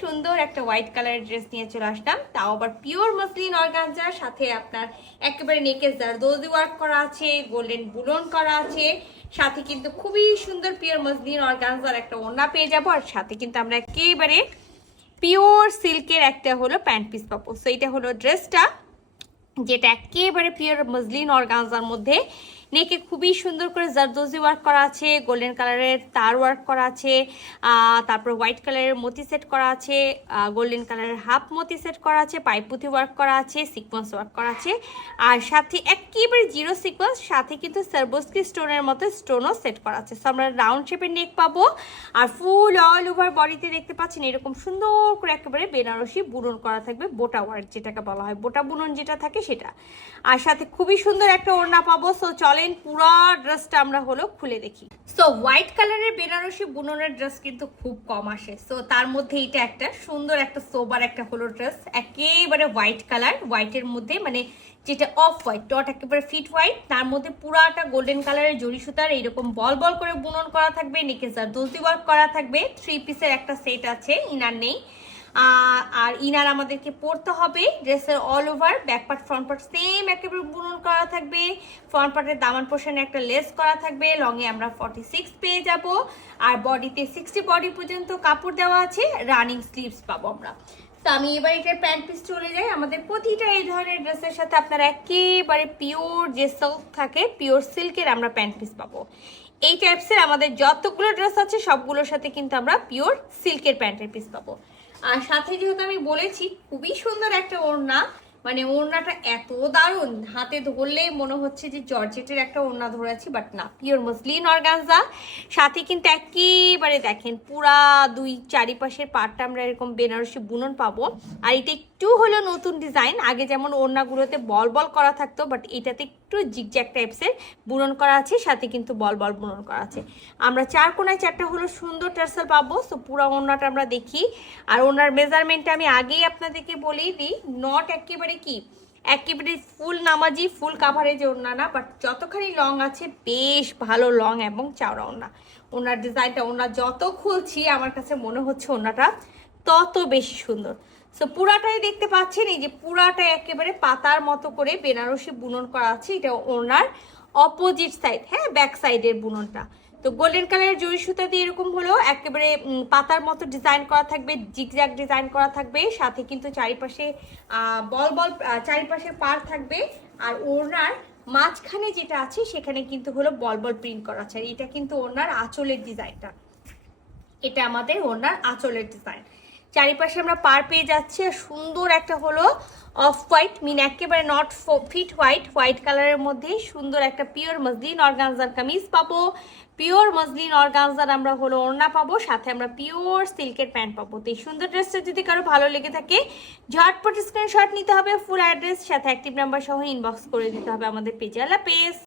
সুন্দর একটা হোয়াইট কালারের ড্রেস নিয়ে চলে আসলাম, তাও আবার পিওর মসলিন অর্গানজার সাথে আপনার একেবারে নেকে জারদোজি ওয়ার্ক করা আছে, গোল্ডেন বুলন করা আছে, সাথে কিন্তু খুবই সুন্দর পিওর মসলিন অর্গানজার একটা ওড়না পেয়ে যাবো। আর সাথে কিন্তু আমরা একেবারে পিওর সিল্কের একটা হলো প্যান্ট পিস পাবো। সো এটা হলো ড্রেসটা, যেটা একেবারে পিওর মসলিন অর্গানজার মধ্যে নেকে খুবই সুন্দর করে জারদোজি ওয়ার্ক করা আছে, গোল্ডেন কালারের তার ওয়ার্ক করা আছে, তারপর হোয়াইট কালারের মতি সেট করা আছে, গোল্ডেন কালারের হাফ মতি সেট করা আছে, পাইপুতি ওয়ার্ক করা আছে, সিকোয়েন্স ওয়ার্ক করা আছে, আর সাথে একেবারে জিরো সিকোয়েন্স, সাথে কিন্তু সার্বোস্কি স্টোনের মতো স্টোনও সেট করা আছে। সো আমরা রাউন্ড শেপের নেক পাবো, আর ফুল অল ওভার বডিতে দেখতে পাচ্ছেন এরকম সুন্দর করে একেবারে বেনারসি বুনন করা থাকবে, বোটা ওয়ার্ক যেটাকে বলা হয়, বোটা বুনন যেটা থাকে সেটা, আর সাথে খুবই সুন্দর একটা ওড়না পাবো। সো চলেন পুরা ড্রেসটা আমরা হলো খুলে দেখি। সো হোয়াইট কালারের বেনারসি বুননের ড্রেস কিন্তু খুব কম আসে, সো তার মধ্যে এটা একটা সুন্দর একটা সোবার একটা হলো ড্রেস, একেবারে হোয়াইট কালার, হোয়াইটের মধ্যে মানে যেটা অফ হোয়াইট ডট একেবারে ফিট হোয়াইট, তার মধ্যে পুরাটা গোল্ডেন কালারের জরি সুতার এইরকম বল বল করে বুনন করা থাকবে, নেকে জারদোজি ওয়ার্ক করা থাকবে, 3 পিসের একটা সেট আছে, ইনার নেই। আর ইনার আমাদেরকে পরতে হবে ড্রেসের all over, back part front part same একেবারে বুনন করা থাকবে, ফ্রন্ট পার্টের দামান পোর্শনে একটা লেস করা থাকবে, লংয়ে আমরা 46 পেয়ে যাব, আর বডিতে 60 বডি পর্যন্ত কাপড় দেওয়া আছে, রানিং স্লিভস পাবো আমরা। তো আমি এবার এটার প্যান্ট পিস চলে যাই। আমাদের প্রতিটা এই ধরনের ড্রেসের সাথে আপনারা একেবারে পিওর যে সিল্ক থাকে, পিওর সিল্কের আমরা প্যান্ট পিস পাবো। এই টাইপসের আমাদের যতগুলো ড্রেস আছে সবগুলোর সাথে কিন্তু আমরা পিওর সিল্কের প্যান্টের পিস পাবো। আর সাথে যেহেতু আমি বলেছি খুবই সুন্দর একটা ওড়না, মানে ওড়নাটা এত দারুণ, হাতে ধরলে মনে হচ্ছে যে জর্জেটের একটা ওড়না ধরেছি, বাট না, পিওর মসলিন অর্গানজা, সাথে কিন্তু একেবারে দেখেন পুরা দুই চারিপাশের পাটটা আমরা এরকম বেনারসি বুনন পাবো। আর এটা একটু হলো নতুন ডিজাইন, আগে যেমন ওড়নাগুলোতে বল বল করা থাকতো, বাট এটাতে একটু জিগজ্যাগ টাইপসের বুনন করা আছে, সাথে কিন্তু বল বল বুনন করা আছে। আমরা চার কোনায় চারটা হলো সুন্দর টার্সেল পাবো। সো পুরো ওড়নাটা আমরা দেখি, আর ওনার মেজারমেন্টটা আমি আগেই আপনাদেরকে বলেই দিই, নট একেবারে কি একেবারে ফুল নামাজি ফুল কাভারেজ ওড়না না, বাট যতখানি লং আছে বেশ ভালো লং এবং চওড়া ওড়না। ওনার ডিজাইনটা, ওনার যত খুলছি আমার কাছে মনে হচ্ছে ওড়নাটা তত বেশি সুন্দর। সো পুরাটাই দেখতে পাচ্ছেন, এই যে পুরাটা একেবারে পাতার মতো করে বেনারসি বুনন করা আছে, এটা ওনার অপোজিট সাইড, হ্যাঁ ব্যাক সাইডের বুননটা। তো গোল্ডেন কালারের জরি সুতা দিয়ে এরকম হলো একেবারে পাতার মতো ডিজাইন করা থাকবে, জিগজ্যাগ ডিজাইন করা থাকবে, সাথে কিন্তু চারিপাশে বল বল চারিপাশে পার থাকবে, আর ওড়নার মাঝখানে যেটা আছে সেখানে কিন্তু হলো বল বল প্রিন্ট করা আছে। আর এটা কিন্তু ওড়নার আঁচলের ডিজাইনটা, এটা আমাদের ওড়নার আঁচলের ডিজাইন, চারিপাশে আমরা পার পেয়ে যাচ্ছি। আর সুন্দর একটা হলো অফ হোয়াইট, মিন একেবারে নট ফিট হোয়াইট, হোয়াইট কালারের মধ্যে সুন্দর একটা পিওর মসলিন অর্গানজার কামিজ পাবো, পিওর মসলিন অর্গানজার আমরা হলো ওড়না পাবো, সাথে আমরা পিওর সিল্কের প্যান্ট পাবো। তো এই সুন্দর ড্রেসটা যদি কারো ভালো লেগে থাকে ঝটপট স্ক্রিনশট নিতে হবে, ফুল অ্যাড্রেস সাথে অ্যাক্টিভ নাম্বার সহ ইনবক্স করে দিতে হবে আমাদের পেজে। আল্লাহ হাফেজ।